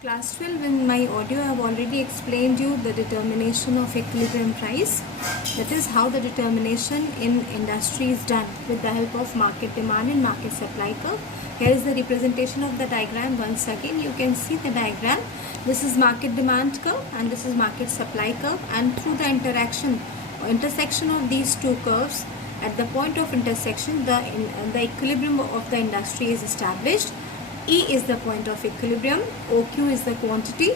Class 12 in my audio I have already explained you the determination of equilibrium price. That is how the determination in industry is done with the help of market demand and market supply curve. Here is the representation of the diagram. Once again you can see the diagram. This is market demand curve and this is market supply curve, and through the interaction or intersection of these two curves, at the point of intersection the equilibrium of the industry is established. E is the point of equilibrium, OQ is the quantity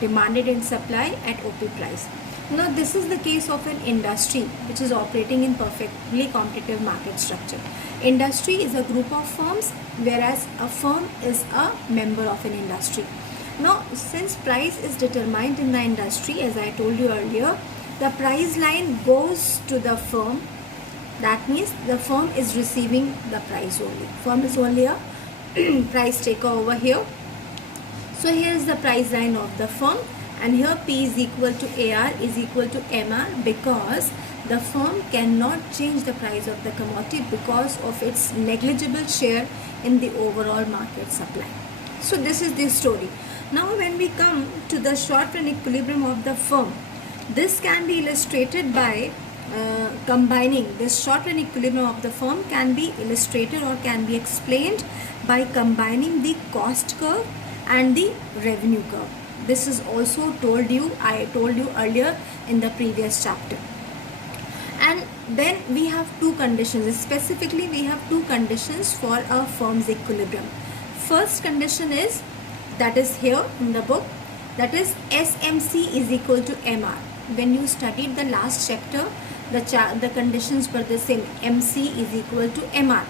demanded in supply at OP price. Now this is the case of an industry which is operating in perfectly competitive market structure. Industry is a group of firms, whereas a firm is a member of an industry. Now since price is determined in the industry, as I told you earlier, the price line goes to the firm. That means the firm is receiving the price only. Firm is only a price taker over here. So here is the price line of the firm, and here P is equal to AR is equal to MR, because the firm cannot change the price of the commodity because of its negligible share in the overall market supply. So this is the story. Now when we come to the short run equilibrium of the firm, this can be illustrated by combining. This short run equilibrium of the firm can be illustrated or can be explained by combining the cost curve and the revenue curve. This is also I told you earlier in the previous chapter. And then we have two conditions. Specifically we have two conditions for a firm's equilibrium. First condition is, that is here in the book, that is SMC is equal to MR. When you studied the last chapter, the conditions were the same. MC is equal to MR.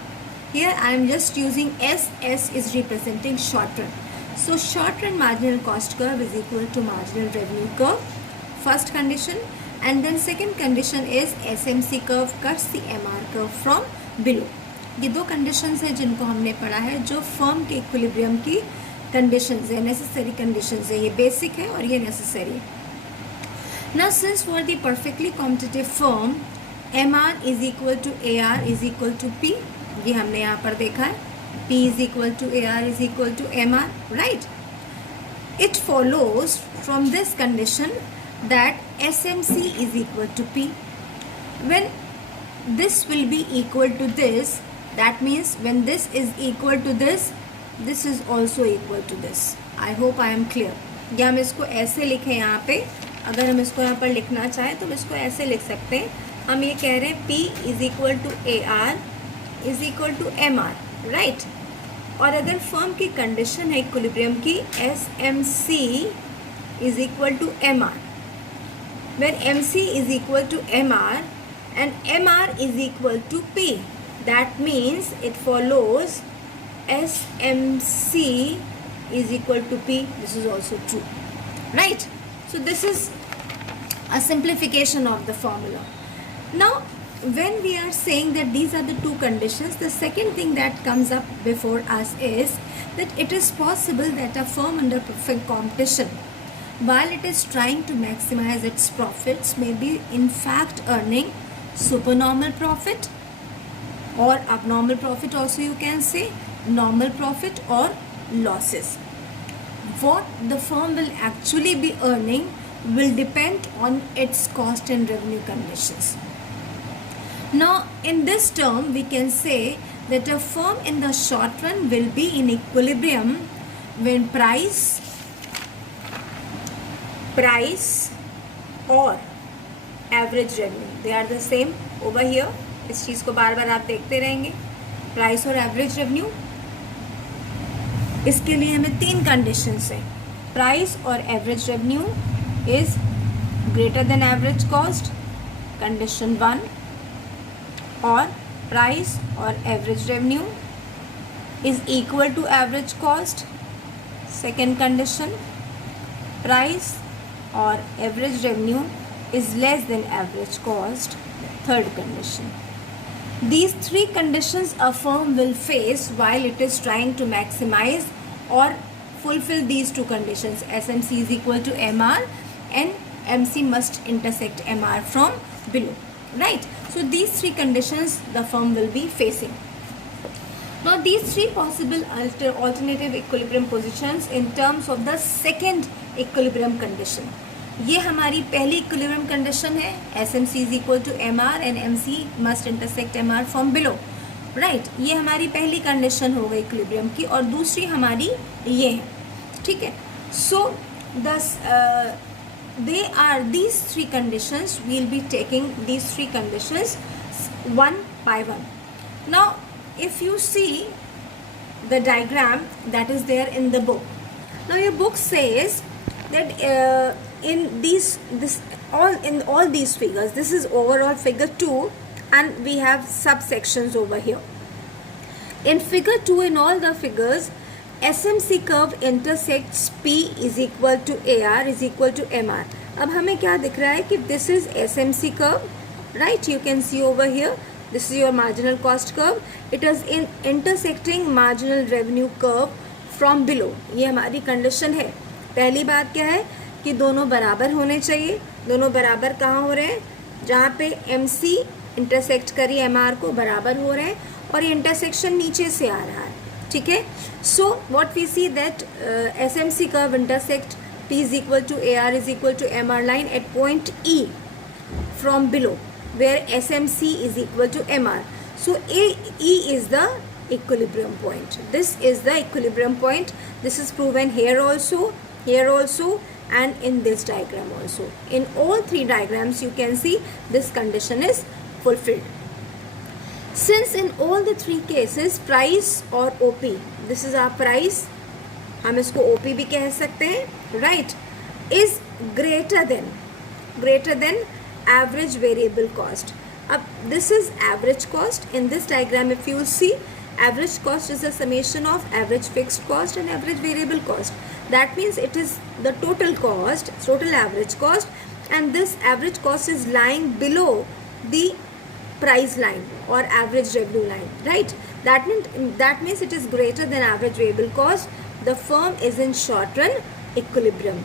Here I am just using S. S is representing short run. So short run marginal cost curve is equal to marginal revenue curve. First condition. And then second condition is SMC curve cuts the MR curve from below. ये दो conditions है जिनको हमने पढ़ा है, जो firm के equilibrium की conditions है, necessary conditions है. ये basic है और ये necessary है. Now since for the perfectly competitive firm, MR is equal to AR is equal to P, ये हमने यहाँ पर देखा है. P is equal to AR is equal to MR, right? It follows from this condition that SMC is equal to P. When this will be equal to this, that means when this is equal to this, this is also equal to this. I hope I am clear. या हम इसको ऐसे लिखें यहाँ पे, अगर हम इसको यहाँ पर लिखना चाहें तो हम इसको ऐसे लिख सकते हैं. हम ये कह रहे हैं P is equal to AR is equal to MR, right? और अगर फर्म की कंडीशन है इक्विलिब्रियम की SMC is equal to MR, when MC is equal to MR and MR is equal to P, that means it follows SMC is equal to P. This is also true, right? So this is a simplification of the formula. Now when we are saying that these are the two conditions, the second thing that comes up before us is that it is possible that a firm under perfect competition, while it is trying to maximize its profits, may be in fact earning supernormal profit or abnormal profit, also you can say normal profit or losses. What the firm will actually be earning will depend on its cost and revenue conditions. Now in this term we can say that a firm in the short run will be in equilibrium when price और average revenue, they are the same over here. इस चीज़ को बार बार आप देखते रहेंगे. Price और average revenue, इसके लिए हमें तीन कंडीशंस हैं. प्राइस और average revenue is greater than average cost, condition 1. और प्राइस और average revenue is equal to average cost, second condition. प्राइस or average revenue is less than average cost, third condition. These three conditions a firm will face while it is trying to maximize or fulfill these two conditions. SMC is equal to MR and MC must intersect MR from below, right? So these three conditions the firm will be facing. Now these three possible alternative equilibrium positions in terms of the second equilibrium condition. ये हमारी पहली equilibrium condition है, SMC is equal to MR and MC must intersect MR from below, right. ये हमारी पहली condition हो गई equilibrium की, और दूसरी हमारी ये है, ठीक है. सो they are these three conditions. We'll be taking these three conditions one by one. Now if you see the diagram that is there in the book, now your book says that in all these figures, this is overall figure 2 and we have subsections over here. In figure 2, in all the figures, SMC curve intersects P is equal to AR is equal to MR. अब हमें क्या दिख रहा है कि this is SMC curve, right? You can see over here, this is your marginal cost curve. It is intersecting marginal revenue curve from below. ये हमारी condition है. पहली बात क्या है कि दोनों बराबर होने चाहिए. दोनों बराबर कहाँ हो रहे हैं? जहाँ पे MC इंटरसेक्ट करी MR को बराबर हो रहे हैं, और ये इंटरसेक्शन नीचे से आ रहा है, ठीक है. So what we see that SMC curve intersect P is equal to AR is equal to MR line at point E from below, where SMC is equal to MR. So E is the equilibrium point. This is the equilibrium point. This is proven here also, and in this diagram also. In all three diagrams you can see this condition is fulfilled. Since in all the three cases price or OP, this is our price, हम इसको OP भी कह सकते हैं, right, is greater than average variable cost. अब this is average cost. In this diagram if you see, average cost is a summation of average fixed cost and average variable cost. That means it is the total cost, total average cost, and this average cost is lying below the price line or average revenue line, right? That means it is greater than average variable cost. The firm is in short run equilibrium.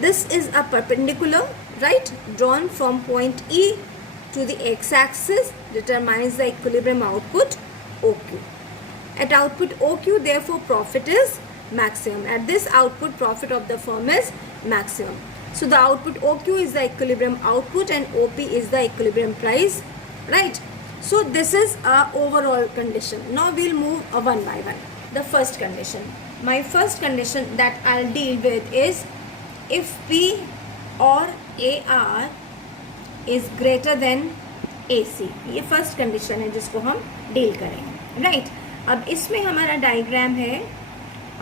This is a perpendicular, right, drawn from point E to the x-axis, determines the equilibrium output OQ. At output OQ, therefore profit is maximum. At this output, profit of the firm is maximum. So the output OQ is the equilibrium output and OP is the equilibrium price, right? So this is a overall condition. Now we'll move one by one. The first condition. My first condition that I'll deal with is if P or AR is greater than AC. ये first condition है जिसको हम deal करेंगे, right. अब इसमें हमारा diagram है.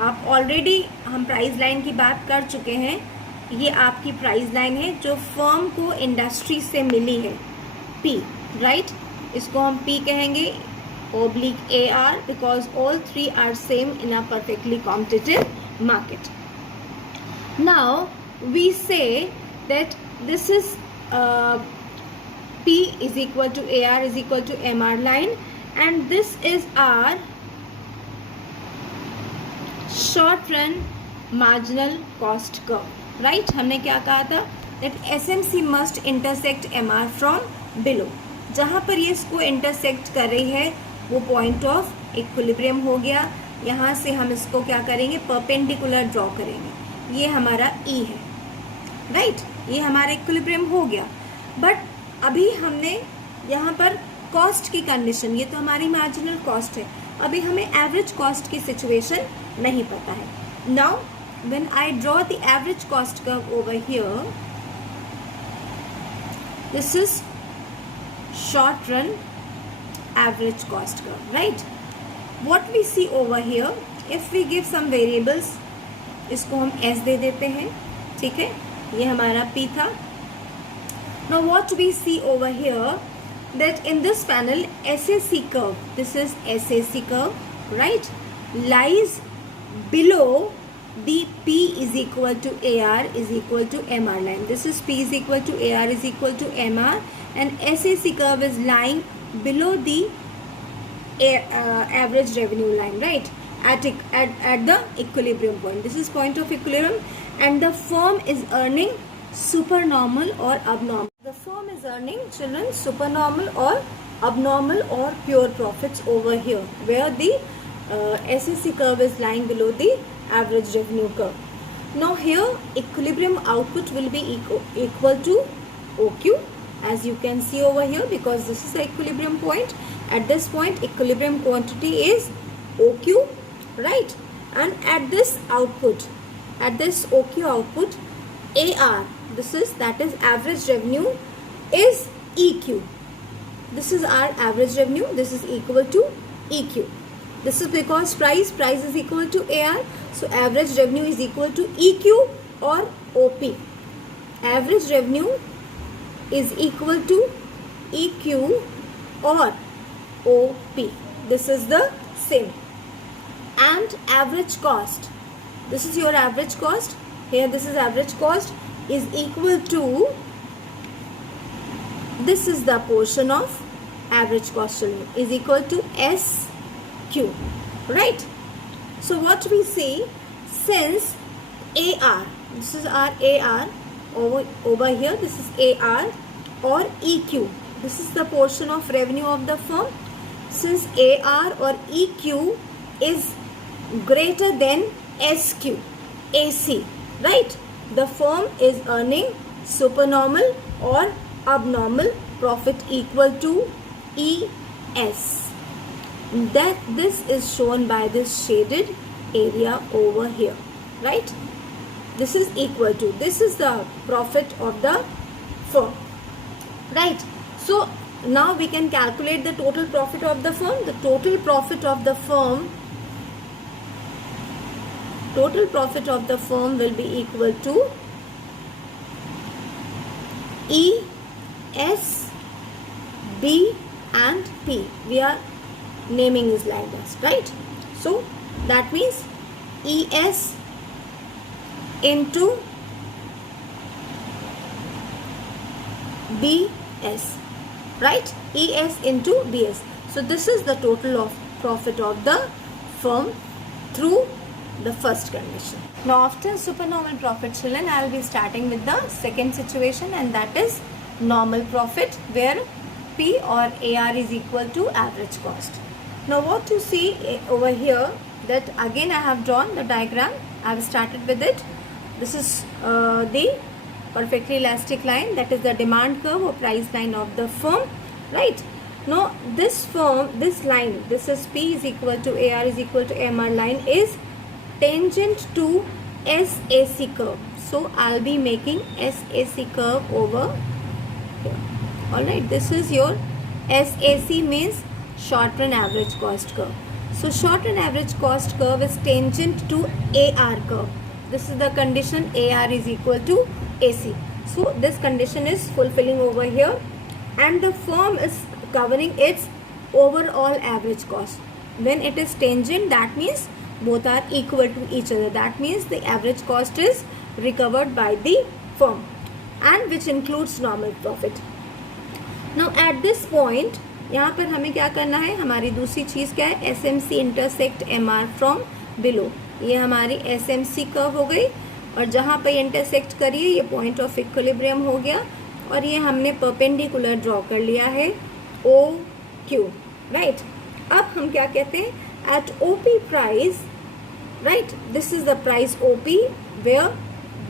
आप ऑलरेडी हम प्राइस लाइन की बात कर चुके हैं. ये आपकी प्राइस लाइन है जो फर्म को इंडस्ट्री से मिली है, P, राइट. इसको हम P कहेंगे oblique AR because all three are same in a perfectly competitive market. Now we say that this is P is equal to AR is equal to MR line, and this is our short run marginal cost curve, right. हमने क्या कहा था that SMC must intersect MR from below. जहाँ पर ये इसको intersect कर रही है वो पॉइंट ऑफ इक्विलिब्रियम हो गया. यहाँ से हम इसको क्या करेंगे, परपेंडिकुलर ड्रॉ करेंगे. ये हमारा E है, राइट. ये हमारा इक्विलिब्रियम हो गया. बट अभी हमने यहाँ पर कॉस्ट की कंडीशन, ये तो हमारी मार्जिनल कॉस्ट है. अभी हमें एवरेज कॉस्ट की सिचुएशन नहीं पता है. Now when I draw the average cost curve over here, this is short run average cost curve, right. What we see over here, if we give some variables, इसको हम S दे देते हैं, ठीक है. ये हमारा P था. Now what we see over here, that in this panel SAC curve, this is SAC curve, right, lies below the P is equal to AR is equal to MR line. This is P is equal to AR is equal to MR, and SAC curve is lying below the average revenue line, right, at the equilibrium point. This is point of equilibrium, and the firm is earning supernormal or abnormal. The firm is earning, children, supernormal or abnormal or pure profits over here, where the SAC curve is lying below the average revenue curve. Now here equilibrium output will be equal to OQ, as you can see over here, because this is the equilibrium point. At this point equilibrium quantity is OQ, right? And at this output, at this OQ output, AR, that is average revenue, is EQ. This is our average revenue. This is equal to EQ. This is because price is equal to AR. So average revenue is equal to EQ or OP. Average revenue is equal to EQ or OP. This is the same. And average cost. This is your average cost. Here this is average cost is equal to, this is the portion of average cost is equal to SQ, right? So what we see, since AR, this is our AR over here, this is AR or EQ, this is the portion of revenue of the firm. Since AR or EQ is greater than SQ, AC, right? The firm is earning supernormal or abnormal profit equal to ES. That this is shown by this shaded area over here, right? This is equal to, this is the profit of the firm, right? So now we can calculate the total profit of the firm. The total profit of the firm, will be equal to E, S, B and P. We are naming is like this, right? So that means ES into BS, right? ES into BS. So this is the total of profit of the firm through the first condition. Now after supernormal profit, children, I will be starting with the second situation, and that is normal profit, where P or AR is equal to average cost. Now what you see over here, that again I have drawn the diagram. I have started with it. This is the perfectly elastic line, that is the demand curve or price line of the firm, right? Now this firm, this line, this is P is equal to AR is equal to MR line, is tangent to SAC curve. So I'll be making SAC curve over here. Alright, this is your SAC, means short run average cost curve. So short run average cost curve is tangent to AR curve. This is the condition, AR is equal to AC. So this condition is fulfilling over here, and the firm is covering its overall average cost. When it is tangent, that means both are equal to each other. That means the average cost is recovered by the firm, and which includes normal profit. Now at this point, यहाँ पर हमें क्या करना है, हमारी दूसरी चीज़ क्या है, SMC intersect MR from below. ये हमारी SMC कर्व हो गई, और जहाँ पर इंटरसेक्ट करिए ये पॉइंट ऑफ इक्विलिब्रियम हो गया, और ये हमने परपेंडिकुलर ड्रॉ कर लिया है OQ, राइट? अब हम क्या कहते हैं, at OP price, right? This is the price OP, where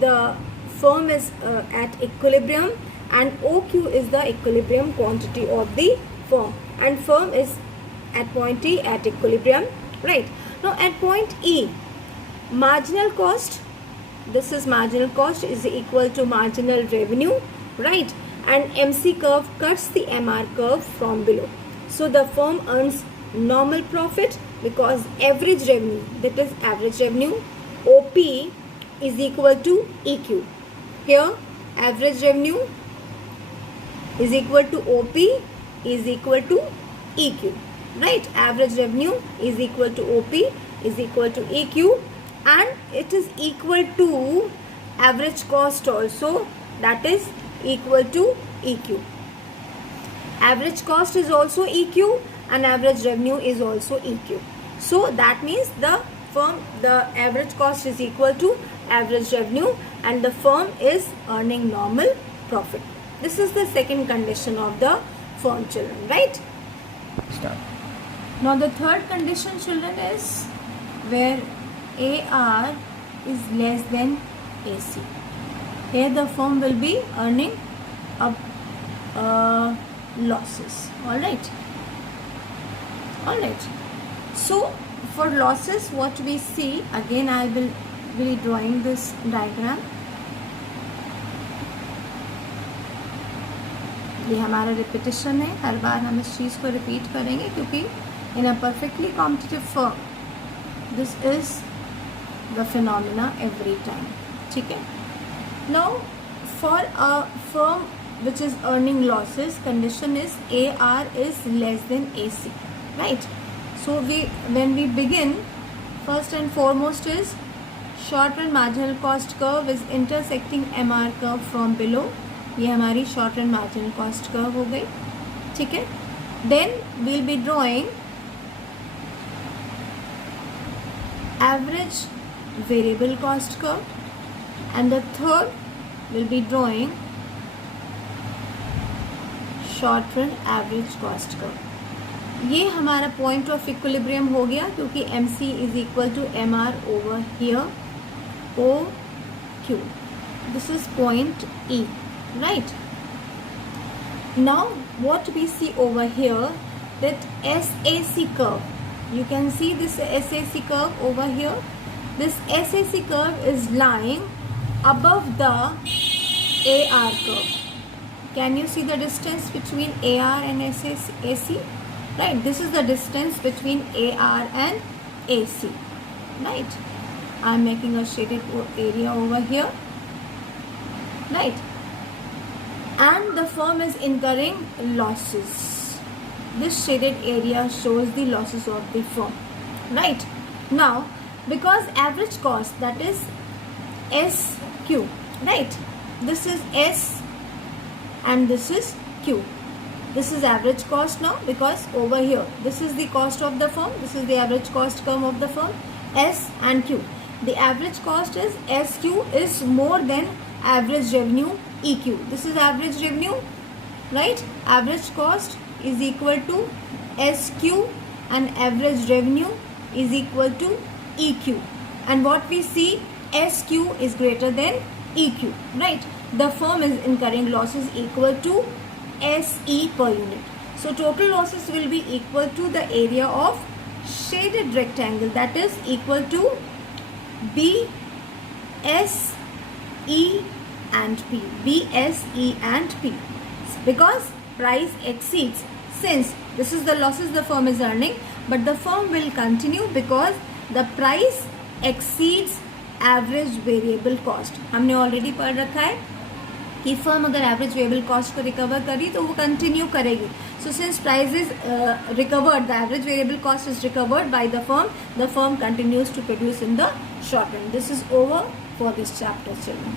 the firm is at equilibrium, and OQ is the equilibrium quantity of the firm, and firm is at point E at equilibrium, right? Now at point E, marginal cost, this is marginal cost, is equal to marginal revenue, right? And MC curve cuts the MR curve from below. So the firm earns normal profit, because average revenue, that is average revenue, OP is equal to EQ. Here average revenue is equal to OP is equal to EQ, right? Average revenue is equal to OP is equal to EQ, and it is equal to average cost also, that is equal to EQ. Average cost is also EQ, and average revenue is also EQ. So that means the firm, the average cost is equal to average revenue, and the firm is earning normal profit. This is the second condition of the firm, children, right? Start. Now the third condition, children, is where AR is less than AC. Here the firm will be earning losses. All right. So for losses, what we see, again I will be drawing this diagram. ये हमारा repetition है, हर बार हम इस चीज़ को repeat करेंगे क्योंकि in a perfectly competitive firm this is the phenomena every time. ठीक है. Now for a firm which is earning losses, condition is AR is less than AC, right? So when we begin, first and foremost is short run marginal cost curve is intersecting MR curve from below. ये हमारी short run marginal cost curve हो गई. ठीक है. Then we'll be drawing average variable cost curve, and the third will be drawing short run average cost curve. ये हमारा point of equilibrium हो गया क्योंकि MC is equal to MR over here OQ. This is point E, right. Now what we see over here that SAC curve, you can see this SAC curve over here. This SAC curve is lying above the AR curve. Can you see the distance between AR and AC? Right, this is the distance between AR and AC, right? I'm making a shaded area over here, right? And the firm is incurring losses. This shaded area shows the losses of the firm, right? Now, because average cost, that is SQ, right? This is S and this is Q. This is average cost now because over here this is the cost of the firm, this is the average cost curve of the firm, S and Q. The average cost is SQ is more than average revenue EQ. This is average revenue, right? Average cost is equal to SQ and average revenue is equal to EQ, and what we see, SQ is greater than EQ, right? The firm is incurring losses equal to SE per unit. So total losses will be equal to the area of shaded rectangle, that is equal to BSE and P. BSE and P. Because price exceeds, since this is the losses the firm is earning, but the firm will continue because the price exceeds average variable cost. हमने already पढ़ रखा है कि firm अगर average variable cost को recover करी तो वो कंटिन्यू करेगी. So since price is recovered, the average variable cost is recovered by the firm continues to produce in the short run. This is over for this chapter children.